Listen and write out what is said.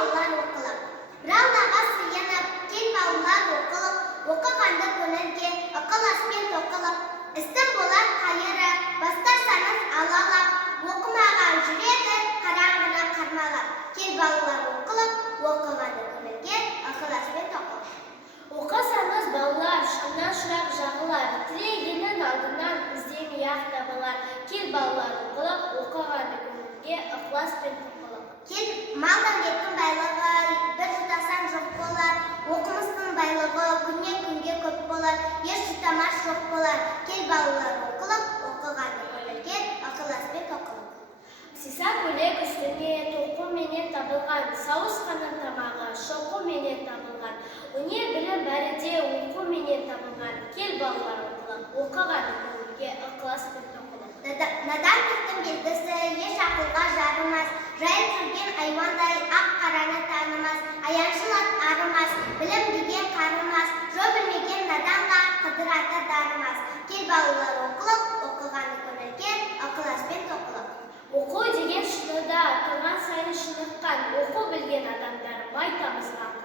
балалар оқылып. Бір Аллаға сыйынып, кел балалар оқылып, оқығанды көңілге, ақыл аспен тоқылып. Істің болар қайыры, бастарсаңыз алалап, оқымаған жүрегі қараңғыны қармалап. Кел балалар оқылып, оқығанды көңілге, ақыл аспен тоқылып. Оқысаңыз балалар, шамнан шырақ жағылар, тілегеннің алдынан іздемей-ақ табылар. Кел балалар оқылып, оқығанды көңілге, ықыласпен тоқылып. Кел мал-дәулеттің байлығы, бір жұтасаң жоқ болар, оқымыстың байлығы күннен-күнге көп болар, еш жұтамас жоқ болар. Кел балалар оқылып, оқығанды көңілге, ақыл аспен тоқылып. Сиса көйлек үстіне тоқу менен табылған, сауысқанның тамағы шоқу менен табылған. Өне білім бәрі де оқу менен табылған. Кел балалар оқылып, оқығанды көңілге, ықыласпен тоқылып. Надан тіптің белгісі еш ақылға жарымас, жайып жүрген айуандай ақ қараны танымас, аяншыл ат арымас, білім деген қарымас, жол білмеген наданға қыдыраты дарымас. Кел балалар оқылып, оқығанды көңілге, ақыл аспен тоқылып. Оқу деген шыныда тұрған сайын шыныққан, оқу білген адамдар бай тамызған.